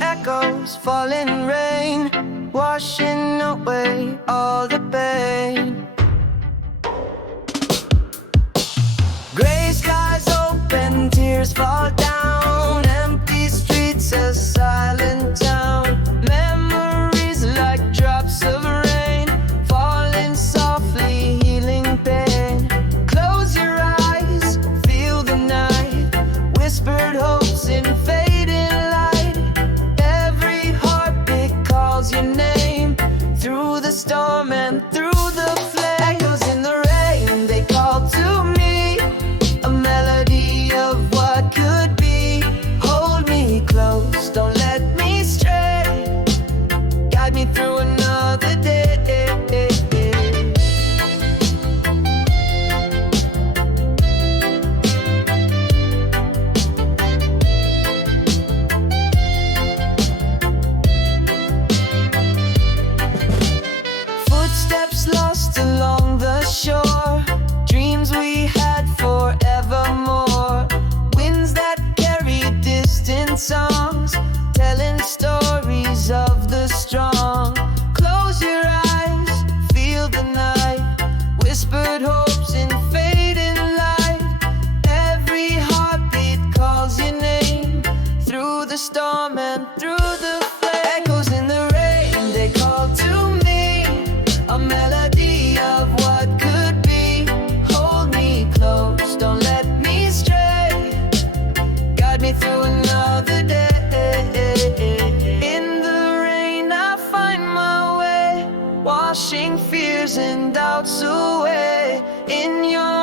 echoes, falling rain, washing away all the pain. Gray skies open, tears fall down, empty streets, a silent town. Memories like drops of rain, falling softly, healing pain. Close your eyes, feel the night, whispered hopes in fading light. Every heartbeat calls your name, through the storm and through the flame. Echoes in the rain, they call to me, a melody of what could be. Hold me close, don't let me stray, guide me through another day. Footsteps lost along the shore, dreams we had forevermore. Winds that carry distant songs, telling stories of the strong. Close your eyes, feel the night, whispered hopes in fading light. Every heartbeat calls your name, through the storm and through the flame. Echoes in the rain, they call to me, a melody of what could be. Hold me close, don't let me stray, guide me through another day. In the rain I find my way, washing fears and doubts away. In your